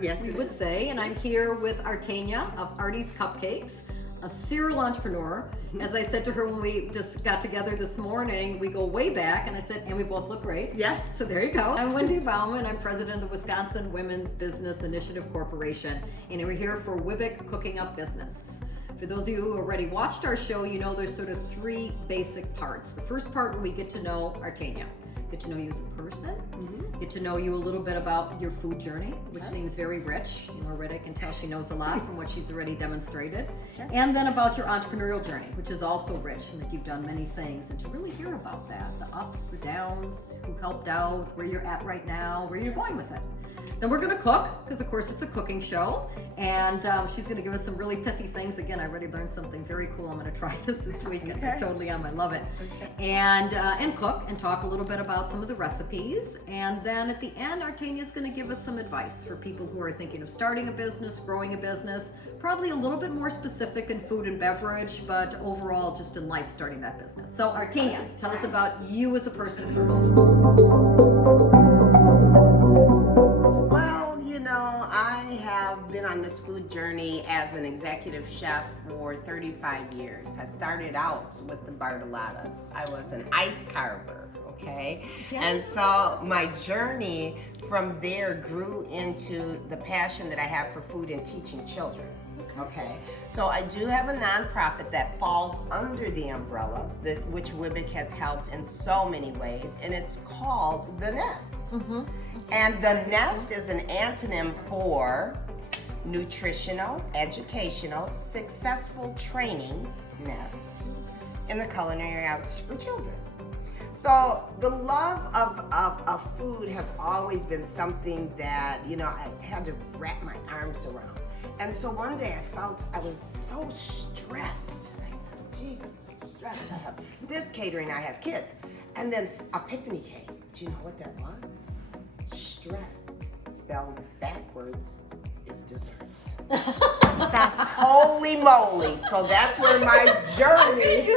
Yes, we would say. And I'm here with Artaynia of Arty's Cupcakes, a serial entrepreneur. As I said to her when we just got together this morning, we go way back, and I said, and we both look great. Yes. So there you go. I'm Wendy Bauman. I'm president of the Wisconsin Women's Business Initiative Corporation, and we're here for WWBIC Cooking Up Business. For those of you who already watched our show, you know there's sort of three basic parts. The first part where we get to know Artaynia, get to know you as a person, get to know you a little bit about your food journey, which seems very rich. You know, already I can tell she knows a lot from what she's already demonstrated. Sure. And then about your entrepreneurial journey, which is also rich, and that you've done many things. And to really hear about that, the ups, the downs, who helped out, where you're at right now, where you're going with it. Then we're going to cook, because of course it's a cooking show, and she's going to give us some really pithy things. Again, I already learned something very cool. I'm going to try this weekend. Okay. Totally I love it. Okay. And cook and talk a little bit about some of the recipes, and then at the end, Artaynia is going to give us some advice for people who are thinking of starting a business, growing a business, probably a little bit more specific in food and beverage, but overall just in life starting that business. So Artaynia, tell us about you as a person first. I have been on this food journey as an executive chef for 35 years. I started out with the Bartolotta's. I was an ice carver, okay? And so my journey from there grew into the passion that I have for food and teaching children. Okay, so I do have a nonprofit that falls under the umbrella, which WWBIC has helped in so many ways, and it's called The Nest. And The Nest is an antonym for nutritional, educational, successful training nest in the culinary arts for children. So the love of food has always been something that, I had to wrap my arms around. And so one day I felt I was so stressed. I said, Jesus, I'm stressed. I have this catering, I have kids. And then epiphany came. Do you know what that was? Stressed, spelled backwards, is desserts. That's holy moly. So that's where my journey,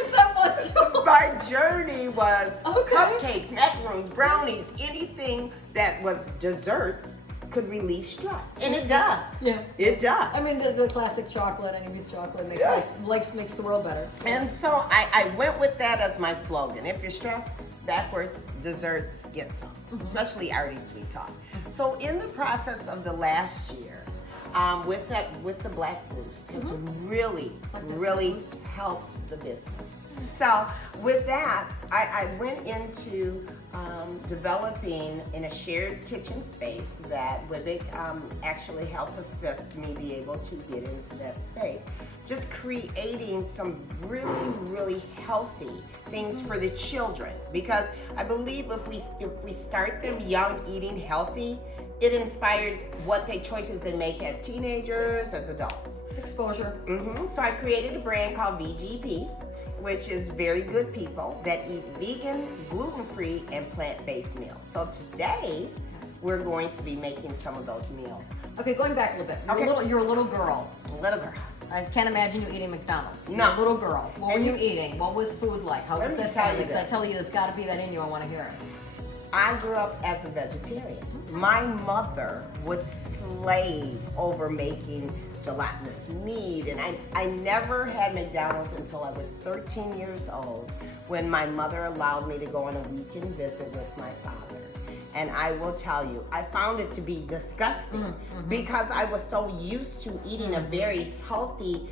my journey was cupcakes, macaroons, brownies, anything that was desserts could relieve stress, and it does. Yeah, it does. I mean, the classic chocolate, anybody's chocolate makes the world better. And so I went with that as my slogan. If you're stressed, backwards, desserts, get some. Especially Arty Sweet Talk. So in the process of the last year, with the Black Boost, it's really helped the business. So with that, I went into developing in a shared kitchen space that WWBIC actually helped assist me be able to get into that space. Just creating some really healthy things for the children, because I believe if we start them young eating healthy, it inspires what choices they make as teenagers, as adults. Exposure. So I created a brand called VGP, which is Very Good People that eat vegan, gluten-free, and plant-based meals. So today, we're going to be making some of those meals. Okay, going back a little bit. You're a little girl. Little girl. I can't imagine you eating McDonald's. No. You're a little girl. What were you eating? What was food like? How was that family? Because I tell you, there's got to be that in you. I want to hear it. I grew up as a vegetarian. My mother would slave over making gelatinous meat, and I never had McDonald's until I was 13 years old, when my mother allowed me to go on a weekend visit with my father. And I will tell you, I found it to be disgusting because I was so used to eating a very healthy,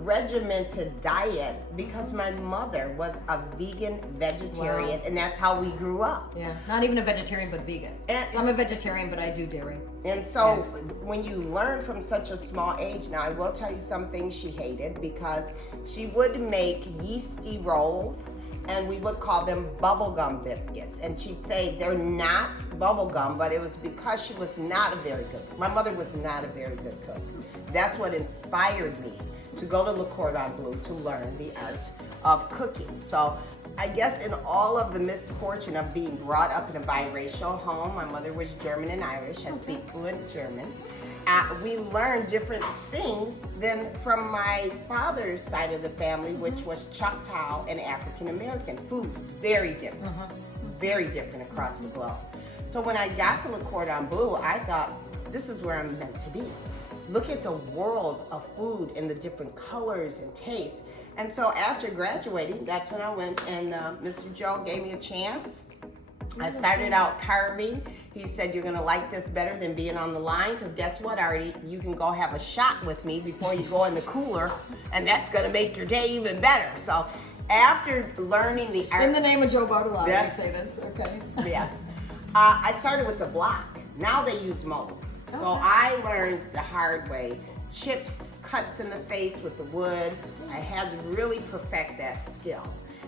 regimented diet, because my mother was a vegan vegetarian, and that's how we grew up. Yeah, not even a vegetarian, but vegan. I'm a vegetarian, but I do dairy. And so when you learn from such a small age, now I will tell you some things she hated, because she would make yeasty rolls, and we would call them bubblegum biscuits. And she'd say they're not bubblegum, but it was because she was not a very good cook. My mother was not a very good cook. That's what inspired me to go to Le Cordon Bleu to learn the art of cooking. So I guess in all of the misfortune of being brought up in a biracial home, my mother was German and Irish, I speak fluent German. We learned different things than from my father's side of the family, which was Choctaw and African American food. Very different across the globe. So when I got to Le Cordon Bleu, I thought this is where I'm meant to be. Look at the world of food and the different colors and tastes. And so after graduating, that's when I went and Mr. Joe gave me a chance. I started out carving. He said, you're gonna like this better than being on the line, because guess what, Arty? You can go have a shot with me before you go in the cooler, and that's gonna make your day even better. So after learning the art— In the name of Joe Bartolotti, Yes. you say this, okay? Yes. I started with the block. Now they use molds. So I learned the hard way. Chips, cuts in the face with the wood. I had to really perfect that skill.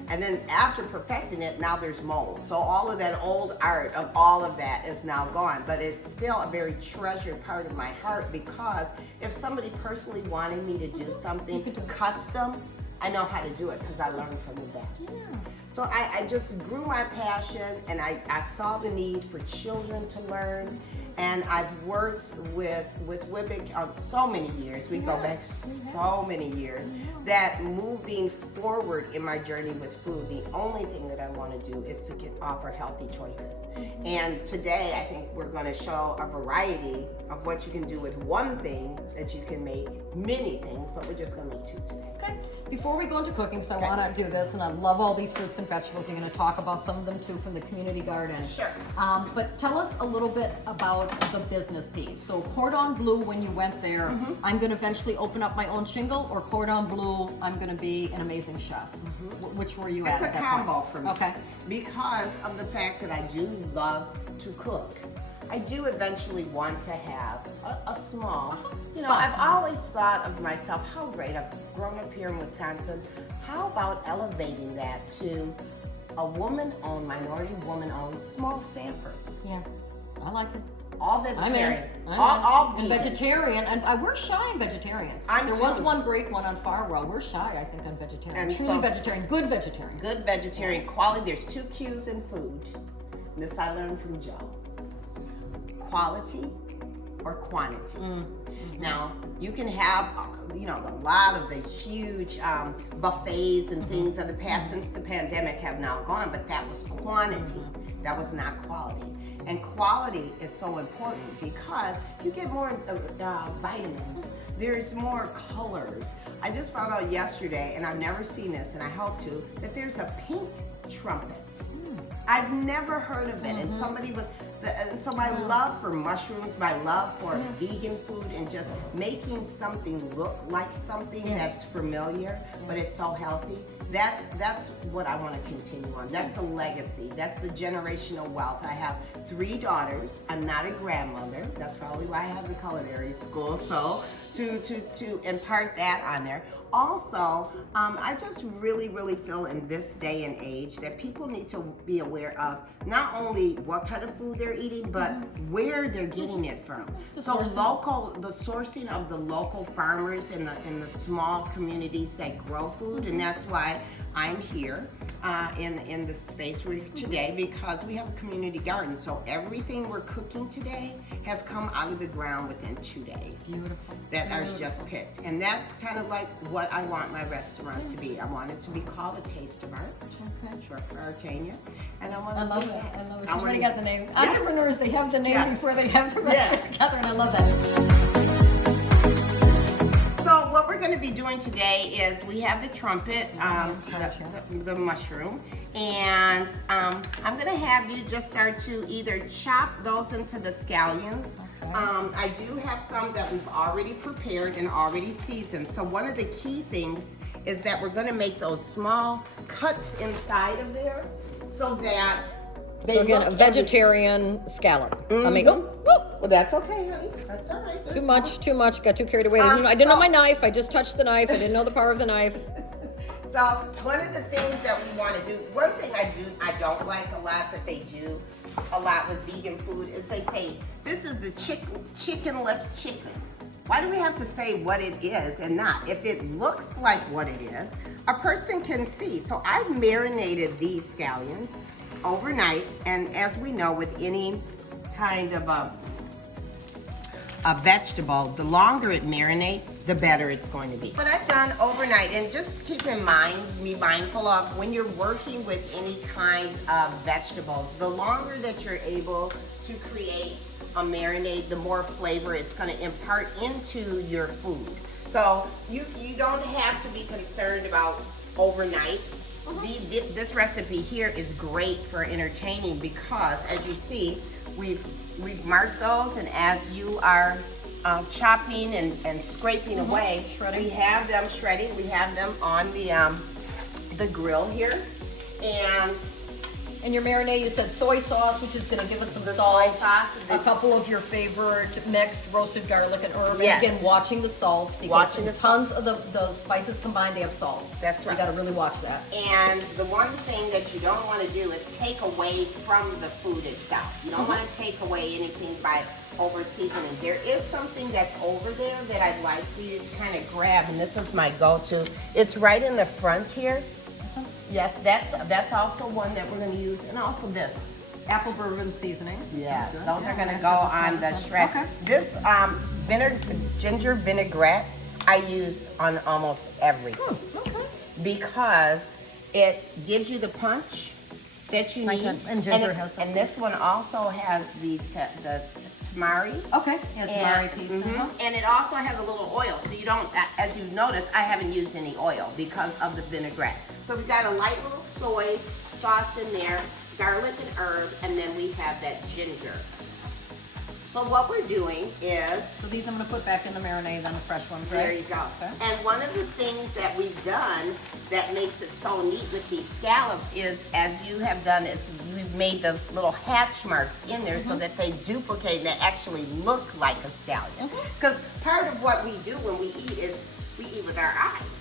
And then after perfecting it, now there's mold. So all of that old art of all of that is now gone, but it's still a very treasured part of my heart, because if somebody personally wanted me to do something custom, I know how to do it because I learned from the best. Yeah. So I just grew my passion, and I saw the need for children to learn. And I've worked with WWBIC on so many years. We go back so many years that moving forward in my journey with food, the only thing that I want to do is to offer healthy choices. And today I think we're going to show a variety of what you can do with one thing, that you can make many things, but we're just going to make two today. Okay. Before we go into cooking, so I want to do this, and I love all these fruits and vegetables. You're going to talk about some of them too from the community garden. Sure. But tell us a little bit about the business piece. So cordon bleu, when you went there, I'm going to eventually open up my own shingle, or cordon bleu, I'm going to be an amazing chef. Which were you at? It's a that combo point? for me. Okay. Because of the fact that I do love to cook. I do eventually want to have a small, you know, I've always thought of myself, how great, I've grown up here in Wisconsin, how about elevating that to a woman-owned, minority woman-owned, small Sanfords. Yeah, I like it. All vegetarian. I'm in. All And vegan. vegetarian, and we're shy in vegetarian. I'm There was too. one great one on Farwell. We're shy, I think, on vegetarian. And Truly so- vegetarian, good vegetarian. Good vegetarian quality. There's two Q's in food. This I learned from Joe. Quality or quantity. Now, you can have, you know, a lot of the huge buffets and things of the past since the pandemic have now gone, but that was quantity. That was not quality. And quality is so important because you get more vitamins. There's more colors. I just found out yesterday, and I've never seen this, and I hope to, that there's a pink trumpet. I've never heard of it, and somebody was, and so my love for mushrooms, my love for vegan food, and just making something look like something that's familiar, but it's so healthy. That's what I want to continue on. That's the legacy. That's the generational wealth. I have 3 daughters. I'm not a grandmother. That's probably why I have the culinary school. So to impart that on there. Also, I just really feel in this day and age that people need to be aware of not only what kind of food they're eating, but where they're getting it from. So the sourcing of the local farmers in the small communities that grow food, and that's why I'm here in the space we're today, because we have a community garden. So everything we're cooking today has come out of the ground within 2 days. Beautiful. That are just picked. And that's kind of like what I want my restaurant to be. I want it to be called A Taste of Art, short for Artaynia. And I want to I love be it. that. I love it. I She's already wanna- got the name. Entrepreneurs, they have the name Yes. before they have the rest Yes. together, and I love that. So what we're going to be doing today is we have the trumpet, the mushroom, and I'm going to have you just start to either chop those into the scallions. I do have some that we've already prepared and already seasoned. So one of the key things is that we're going to make those small cuts inside of there so that they So again, look a vegetarian scallop. Amigo. Well, that's okay, honey. That's all right. Too much. Got too carried away. I didn't know so- my knife. I just touched the knife. I didn't know the power of the knife. So one of the things that we want to do, one thing I don't like a lot that they do a lot with vegan food is they say, this is the chickenless chicken. Why do we have to say what it is and not? If it looks like what it is, a person can see. So I've marinated these scallions overnight, and as we know with any kind of a vegetable, the longer it marinates, the better it's going to be. But I've done overnight, and just keep in mind, be mindful of when you're working with any kind of vegetables, the longer that you're able to create a marinade, the more flavor it's going to impart into your food. So you don't have to be concerned about overnight. This recipe here is great for entertaining because, as you see, we've marked those, and as you are chopping and scraping away, shredding. we have them shredding. We have them on the grill here, And your marinade, you said soy sauce, which is going to give us some salt. soy sauce, a couple of your favorite mixed roasted garlic and herb. Yes. And again, watching the salt, because Watching in the tons of the spices combined, they have salt. That's So right. you got to really watch that. And the one thing that you don't want to do is take away from the food itself. You don't want to take away anything by over seasoning. There is something that's over there that I'd like for you to kind of grab, and this is my go-to. It's right in the front here. Yes, that's also one that we're going to use, and also this. Apple bourbon seasoning. Yeah, Good. those are going to That's go good. on the That's shred. okay. This ginger vinaigrette I use on almost everything Okay. because it gives you the punch that you Like need. that, and ginger has and something. this one also has the tamari. Okay. Yeah, tamari piece. And it also has a little oil, so you don't, as you've noticed, I haven't used any oil because of the vinaigrette. So we got a light little soy sauce in there, garlic and herb, and then we have that ginger. So what we're doing is, So these I'm going to put back in the marinade, then the fresh ones, right? there you go. Okay. And one of the things that we've done that makes it so neat with these scallops is, as you have done, is we've made the little hatch marks in there so that they duplicate and they actually look like a scallion. Because part of what we do when we eat is we eat with our eyes.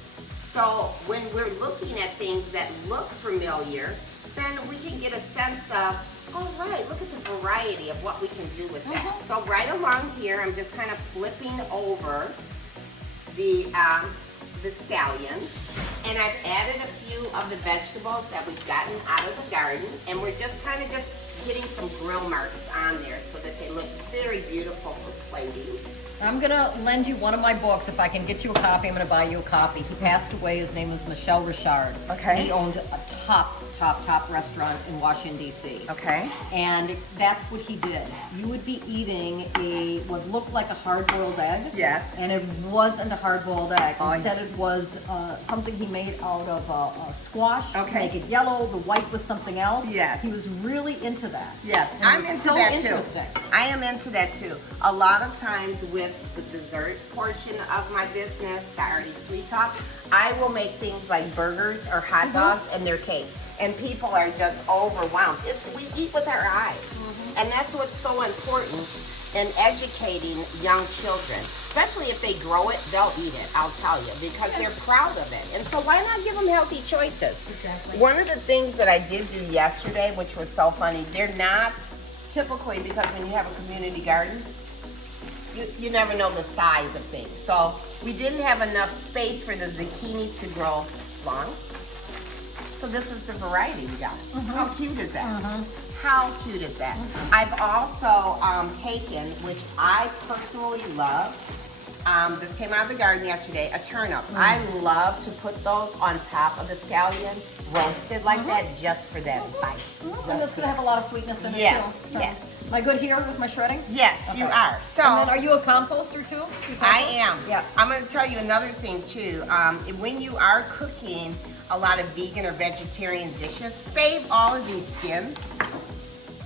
So when we're looking at things that look familiar, then we can get a sense of, all right, look at the variety of what we can do with that. So right along here, I'm just kind of flipping over the scallion, and I've added a few of the vegetables that we've gotten out of the garden, and we're just kind of getting some grill marks on there so that they look very beautiful for plating. I'm going to lend you one of my books. If I can get you a copy, I'm going to buy you a copy. He passed away. His name was Michel Richard. Okay. He owned a top restaurant in Washington, D.C. Okay. And that's what he did. You would be eating what looked like a hard-boiled egg. Yes. And it wasn't a hard-boiled egg. Oh, Instead, it was something he made out of squash. Okay. Make it yellow. The white was something else. Yes. He was really into that. Yes, And it I'm was into so that interesting. too. I am into that too. A lot of times with the dessert portion of my business, the Arty Sweet Talk, I will make things like burgers or hot dogs and they're cake. And people are just overwhelmed. We eat with our eyes. And that's what's so important in educating young children. Especially if they grow it, they'll eat it, I'll tell you, because they're proud of it. And so why not give them healthy choices? Exactly. One of the things that I did do yesterday, which was so funny, they're not typically, because when you have a community garden, you never know the size of things. So we didn't have enough space for the zucchinis to grow long. So this is the variety we got. How cute is that? How cute is that? I've also taken, which I personally love, this came out of the garden yesterday, a turnip. I love to put those on top of the scallion, roasted like that, just for that bite. And it's going to have a lot of sweetness in it Yes, too. So, yes. Am I good here with my shredding? Yes, you Okay. are. So And then are you a composter too? You I compost? am. Yeah. I'm going to tell you another thing too. When you are cooking a lot of vegan or vegetarian dishes, save all of these skins.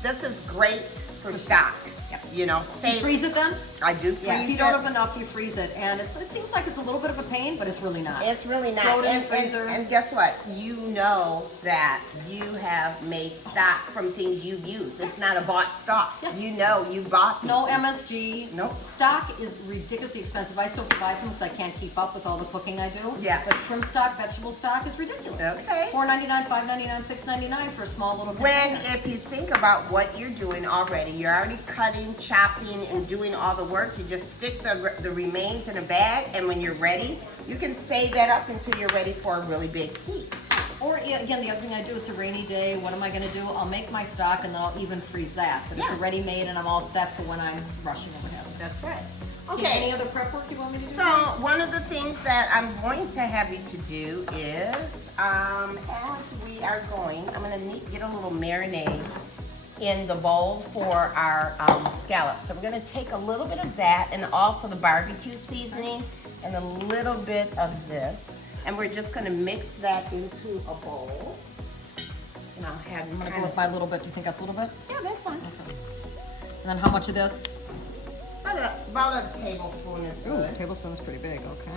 This is great for stock. Yep. You know, You save. freeze it then? I do Yeah, freeze if you don't it. have enough, you freeze it. And it seems like it's a little bit of a pain, but it's really not. It's really not. Throw it in the And freezer. and guess what? You know that you have made stock from things you've used. It's not a bought stock. Yeah. You know you bought these No things. MSG. Nope. Stock is ridiculously expensive. I still buy some because I can't keep up with all the cooking I do. Yeah. But shrimp stock, vegetable stock is ridiculous. Okay. $4.99, $5.99, $6.99 for a small little When, container. if you think about what you're doing already, you're already cutting, chopping, and doing all the work. You just stick the remains in a bag, and when you're ready, you can save that up until you're ready for a really big piece. Or again, the other thing I do, it's a rainy day. What am I going to do? I'll make my stock and then I'll even freeze that. But it's Yeah. already made and I'm all set for when I'm rushing or what have you. That's right. Any Okay. other prep work you want me to do? So one of the things that I'm going to have you to do is, as we are going, I'm going to get a little marinade in the bowl for our scallops. So we're gonna take a little bit of that and also the barbecue seasoning and a little bit of this. And we're just gonna mix that into a bowl. And I'll have I'm gonna go with my little bit. Do you think that's a little bit? Yeah, that's fine. Okay. And then how much of this? About a tablespoon is Ooh, good. a tablespoon is pretty big, okay.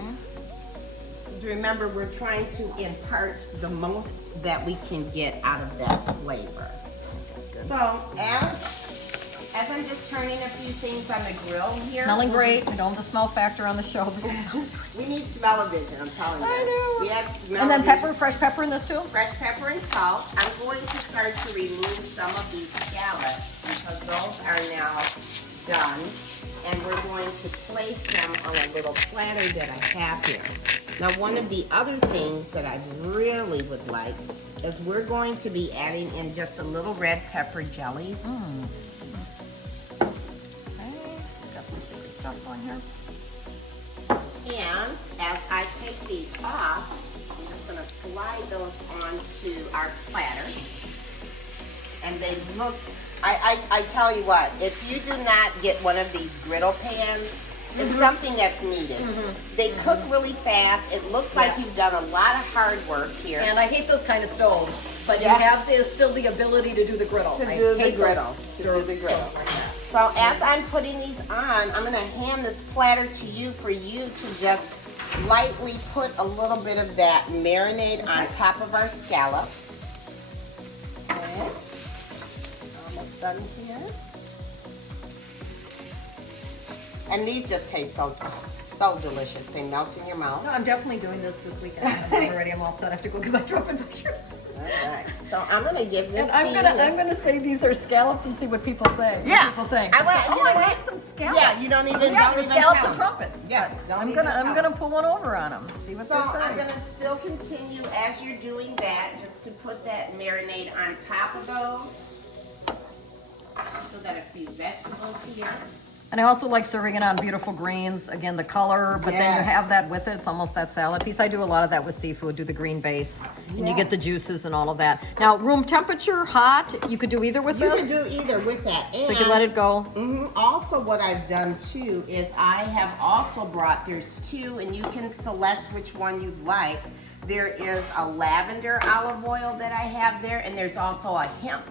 Remember, we're trying to impart the most that we can get out of that flavor. That's good. So as I'm just turning a few things on the grill here. Smelling great. I don't have the smell factor on the show, but it smells great. We need smell-o-vision, I'm telling you. I know. We have And then smell-o-vision. fresh pepper in this too? Fresh pepper and salt. I'm going to start to remove some of these scallops because those are now done. And we're going to place them on a little platter that I have here. Now, one of the other things that I really would like is we're going to be adding in just a little red pepper jelly. Okay, got some secret stuff going here. And as I take these off, I'm just going to slide those onto our platter. And they look, I tell you what, if you do not get one of these griddle pans, it's something that's needed. They cook really fast. It looks like you've done a lot of hard work here. And I hate those kind of stoves, but you Yeah. have still the ability to do the griddle. To I do the hate those griddle. To do the griddle. stoves like that. So as I'm putting these on, I'm going to hand this platter to you for you to just lightly put a little bit of that marinade on top of our scallops. Okay. Almost done here. And these just taste so delicious. They melt in your mouth. No, I'm definitely doing this weekend. I'm all set. I have to go get my dropping mushrooms. All right. So I'm going to give this And to I'm you. gonna say these are scallops and see what people say. Yeah. What people think. I want- Say, you I know what? made some scallops. Yeah, you don't even, Yeah, don't the even scallops tell and them. trumpets. Yeah, But don't I'm even gonna tell gonna pull one over on them. See what So they say. I'm gonna still continue as you're doing that, just to put that marinade on top of those. Still got a few vegetables here. And I also like serving it on beautiful greens. Again, the color, but then you Yes. have that with it. It's almost that salad piece. I do a lot of that with seafood. Do the green base, and you get the juices and all of that. Now, room temperature, hot. You could do either with You this. can do either with that. And So you can let it go. Also, what I've done too is I have also brought, there's two, and you can select which one you'd like. There is a lavender olive oil that I have there, and there's also a hemp.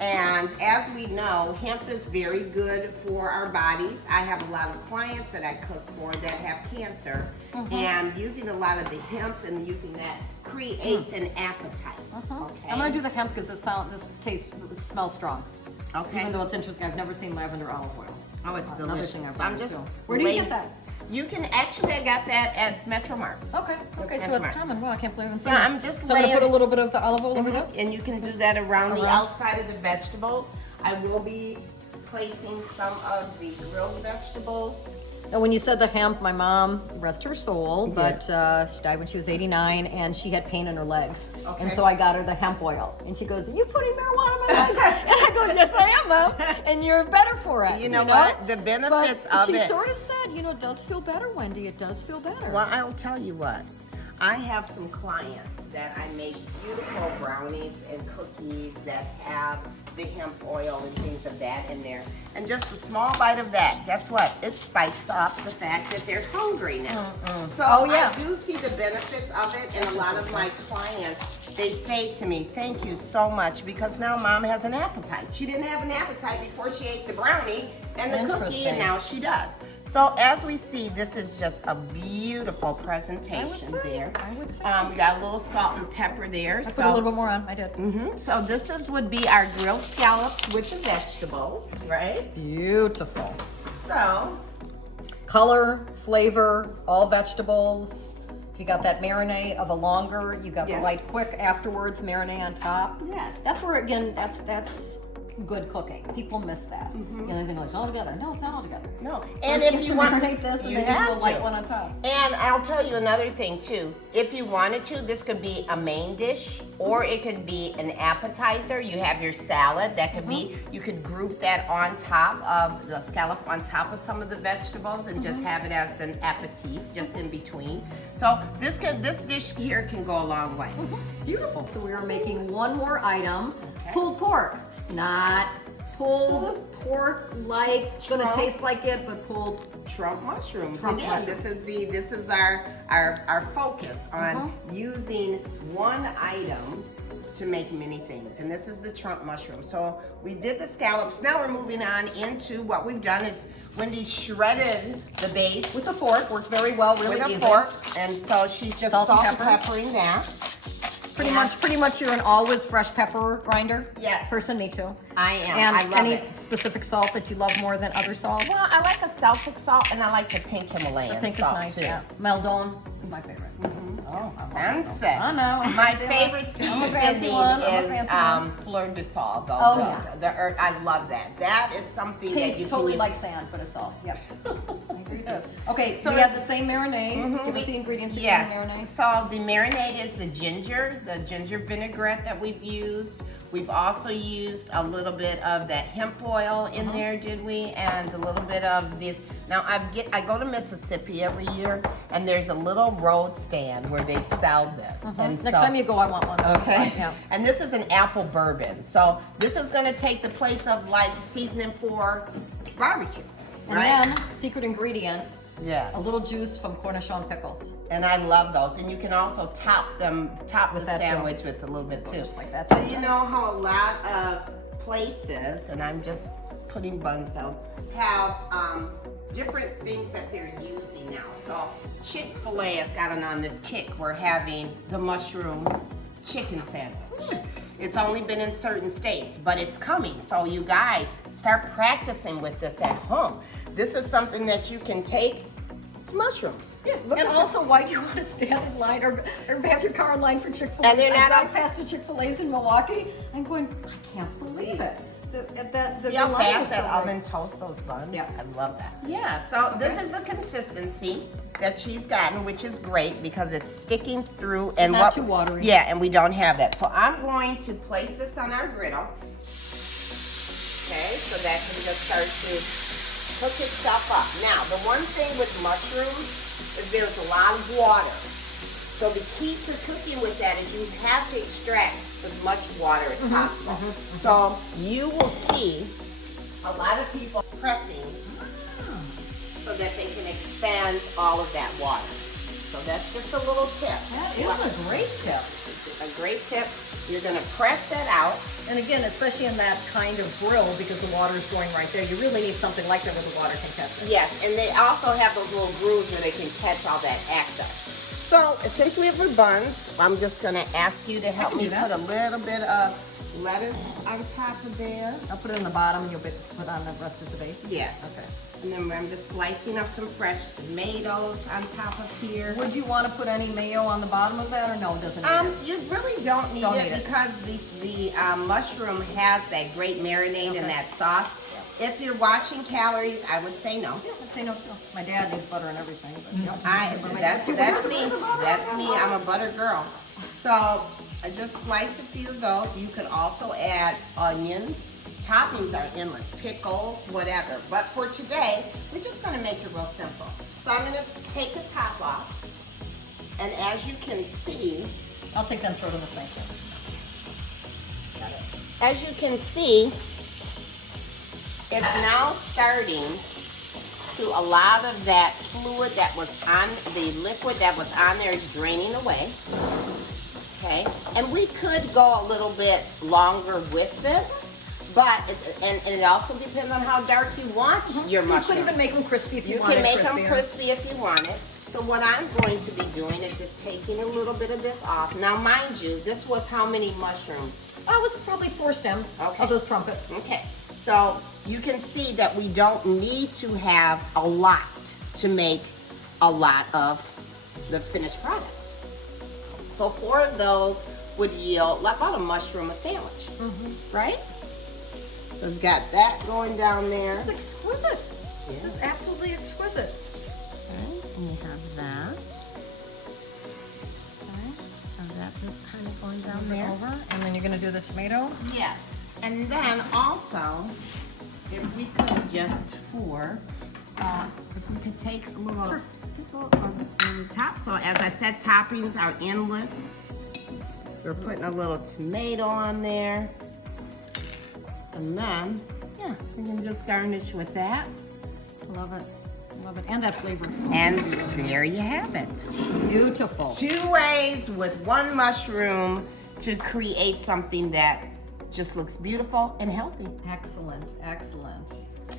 And as we know, hemp is very good for our bodies. I have a lot of clients that I cook for that have cancer, and using a lot of the hemp and using that creates an appetite. Okay. I'm gonna do the hemp because this smells strong. Okay. Even though it's interesting, I've never seen lavender olive oil. Oh, it's Another delicious. thing I've I'm learned, just too. Where do you laying- get that? You can actually, I got that at Metro Mart. Okay, That's so it's smart. common. Wow, I can't believe I haven't seen Yeah, this. I'm just So I'm gonna laying- put a little bit of the olive oil over this? And you can do that around the Around. outside of the vegetables. I will be placing some of the grilled vegetables. Now, when you said the hemp, my mom, rest her soul, but she died when she was 89, and she had pain in her legs. Okay. And so I got her the hemp oil. And she goes, "Are you putting marijuana in my legs?" And I go, "Yes, I am, Mom. And you're better for it." You know what? The benefits but of she it. sort of said, it does feel better, Wendy. It does feel better. Well, I'll tell you what. I have some clients that I make beautiful brownies and cookies that have the hemp oil and things of that in there. And just a small bite of that, guess what? It spiced up the fact that they're hungry now. So Oh, yeah. I do see the benefits of it, and a lot of my clients, they say to me, "Thank you so much, because now Mom has an appetite. She didn't have an appetite before she ate the brownie and the cookie, and Interesting. now she does." So as we see, this is just a beautiful presentation there. I would say. We got a little salt and pepper there. I put a little bit more on. I did. So this would be our grilled scallops with the vegetables, right? Beautiful. So, Color, flavor, all vegetables. You got that marinade of a longer. You got the Yes. light quick afterwards marinade on top. yes. That's where, again, that's good cooking. People miss that. The only thing like, it's all together. No, it's not all together. No, and First if have you to want, marinate this, and you then you have do a light to. one on top. And I'll tell you another thing too. If you wanted to, this could be a main dish, or it could be an appetizer. You have your salad. That could be, you could group that on top of the scallop, on top of some of the vegetables, and just have it as an aperitif, just in between. So this dish here can go a long way. Beautiful. So we are making one more item. Okay. Pulled pork. Not pulled pork-like, gonna Trump. taste like it, but pulled. Trump mushrooms. Trump Again, mushrooms. this is our focus on using one item to make many things, and this is the Trump mushroom. So we did the scallops. Now we're moving on into what we've done is Wendy shredded the base With a fork, worked very well, really with easy. a fork, and so she's just Salt and salt and pepper. peppering that. Pretty much you're an always fresh pepper grinder. Yes. Person, me too. I am. And I love any it. specific salt that you love more than other salt? Well, I like a Celtic salt, and I like the pink Himalayan The pink is salt nice, too. yeah. Meldon, my favorite. Oh, fancy. I know. My I'm favorite a fancy one. I'm a fancy one. is fleur de sal. Though. Oh, the, yeah. the herb, I love that. That is something that you Tastes can totally use. like sand, but it's salt. Yep. I agree with that. Okay, so So we have it's- the same marinade. Give us the ingredients again, Yes. marinade. So the marinade is the ginger vinaigrette that we've used. We've also used a little bit of that hemp oil in there, did we? And a little bit of this. Now I go to Mississippi every year, and there's a little road stand where they sell this. And Next time you go, I want one. Okay. Yeah. And this is an apple bourbon. So this is gonna take the place of like seasoning for barbecue. And right? then, secret ingredient, Yes. a little juice from Cornichon pickles. And I love those. And you can also top With the that too. sandwich with a little bit too. Just like that. So you know how a lot of places, and I'm just putting buns out, have different things that they're using now. So Chick-fil-A has gotten on this kick. We're having the mushroom chicken sandwich. It's only been in certain states, but it's coming. So you guys start practicing with this at home. This is something that you can take. It's mushrooms. Yeah, look And at also, why do you want to stand in line or have your car in line for Chick-fil-A? And they're not I on- drive past the Chick-fil-A's in Milwaukee. I'm going, I can't believe it. The See how line fast is that so oven toasts those buns? Yeah. I love that. Yeah, so this is the consistency that she's gotten, which is great because it's sticking through and Not too watery. Yeah, and we don't have that. So I'm going to place this on our griddle. Okay, so that can just start to cook itself up. Now, the one thing with mushrooms is there's a lot of water. So the key to cooking with that is you have to extract as much water as possible. So you will see a lot of people pressing so that they can expand all of that water. So that's just a little tip. That is a great tip. A great tip. You're gonna press that out. And again, especially in that kind of grill, because the water is going right there, you really need something like that where the water can catch it. Yes, and they also have those little grooves where they can catch all that excess. So since we have our buns, I'm just gonna ask you to help can me do that. put a little bit of lettuce on top of there. I'll put it in the bottom and you'll put on the rest of the base. Yes. Okay. And then I'm just slicing up some fresh tomatoes on top of here. Would you want to put any mayo on the bottom of that or no? It doesn't need it? You really don't need Don't it need it. because the mushroom has that great marinade and that sauce. If you're watching calories, I would say no. Yeah, I'd say no too. My dad needs butter and everything. But, you know, but my That's dad- me. That's me. I'm a butter girl. So I just sliced a few of those. You could also add onions. Toppings are endless. Pickles, whatever. But for today, we're just going to make it real simple. So I'm going to take the top off. And as you can see, I'll take them, throw it in the sink. Got it. as you can see, it's now starting to a lot of that fluid that was on, the liquid that was on there is draining away. Okay, and we could go a little bit longer with this, but and it also depends on how dark you want your You mushrooms. could even make them crispy if you You want can it make them crispier. crispy if you want it. So what I'm going to be doing is just taking a little bit of this off. Now, mind you, this was how many mushrooms? Oh, it was probably 4 stems of those trumpet. Okay, so you can see that we don't need to have a lot to make a lot of the finished product. So 4 of those would yield about a mushroom a sandwich, right? So we've got that going down there. This is exquisite. This Yeah. is absolutely exquisite. Okay, and we have that. Okay, and that just kind of going down there. Over, and then you're going to do the tomato. Yes, and then also, if we could just if we could take a little pickle on the top. So as I said, toppings are endless. We're putting a little tomato on there, and then Yeah, you can just garnish with that. Love it. Love it. And that flavor. And there you have it. Beautiful. 2 ways with 1 mushroom to create something that just looks beautiful and healthy. Excellent. Excellent.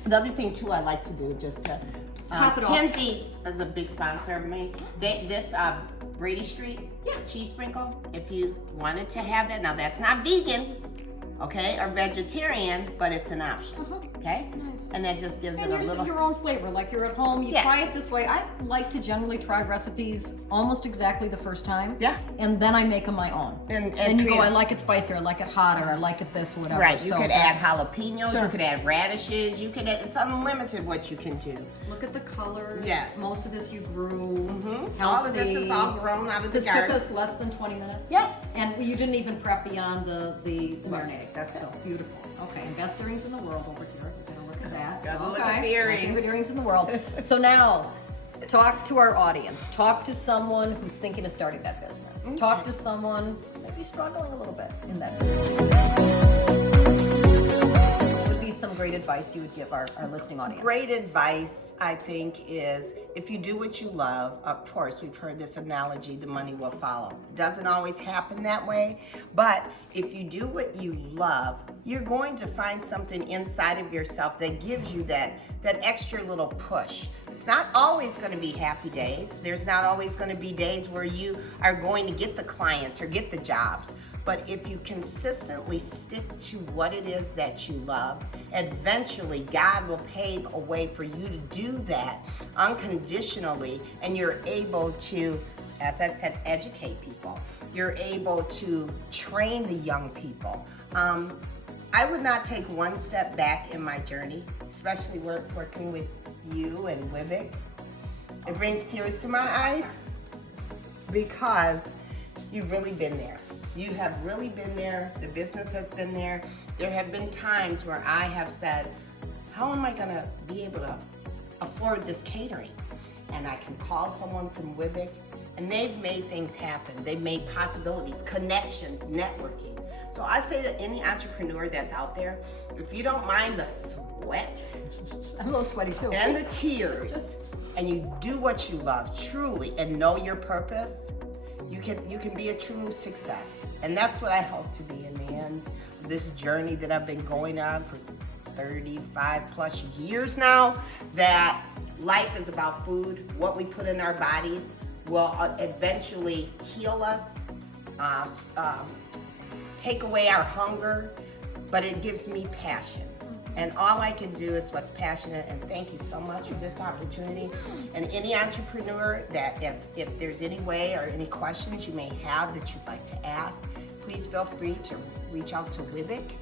The other thing too I like to do just to Top it off. Kenzie's is a big sponsor of me. This Brady Street cheese sprinkle, if you wanted to have that, now that's not vegan, okay, or vegetarian, but it's an option, okay? Nice. And that just gives And it a you're little... your own flavor, like you're at home, you Yes. try it this way. I like to generally try recipes almost exactly the first time. Yeah. And then I make them my own. And then you go, create- I like it spicier, I like it hotter, I like it this, whatever. Right, you So could add that's- jalapenos, Sure. you could add radishes, you could add, it's unlimited what you can do. Look at the colors. Yes. Most of this you grew. Mm-hmm. Healthy. All of this is all grown out of the This took garden. us less than 20 minutes. Yes. And you didn't even prep beyond the marinating. That's it. So beautiful. Okay, and best earrings in the world over here. We're gonna look at that. Gotta okay. look at the My earrings. favorite earrings in the world. So now, talk to our audience. Talk to someone who's thinking of starting that business. Okay. Talk to someone maybe struggling a little bit in that business. What would be some great advice you would give our listening audience? Great advice, I think, is if you do what you love, of course, we've heard this analogy, the money will follow. It doesn't always happen that way, but if you do what you love, you're going to find something inside of yourself that gives you that extra little push. It's not always going to be happy days. There's not always going to be days where you are going to get the clients or get the jobs. But if you consistently stick to what it is that you love, eventually God will pave a way for you to do that unconditionally, and you're able to, as I said, educate people. You're able to train the young people. I would not take one step back in my journey, especially working with you and WWBIC. It brings tears to my eyes because you've really been there. You have really been there. The business has been there. There have been times where I have said, how am I gonna be able to afford this catering? And I can call someone from WWBIC, and they've made things happen. They've made possibilities, connections, networking. So I say to any entrepreneur that's out there, if you don't mind the sweat I'm a little sweaty too. and the tears, and you do what you love truly and know your purpose, you can be a true success. And that's what I hope to be in the end of this journey that I've been going on for 35 plus years now, that life is about food. What we put in our bodies will eventually heal us, take away our hunger, but it gives me passion. And all I can do is what's passionate, and thank you so much for this opportunity. And any entrepreneur that if there's any way or any questions you may have that you'd like to ask, please feel free to reach out to WWBIC.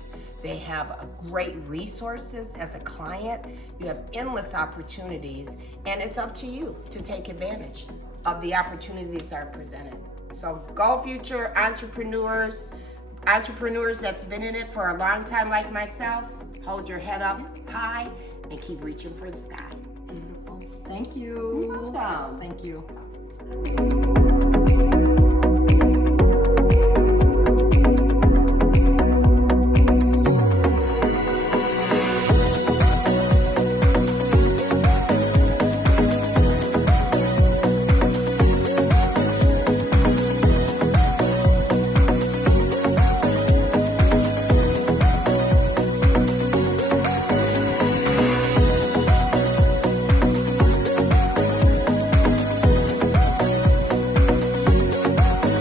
They have great resources as a client. You have endless opportunities, and it's up to you to take advantage of the opportunities that are presented. So go future entrepreneurs that's been in it for a long time like myself. Hold your head up high and keep reaching for the sky. Thank you. You're welcome. Thank you.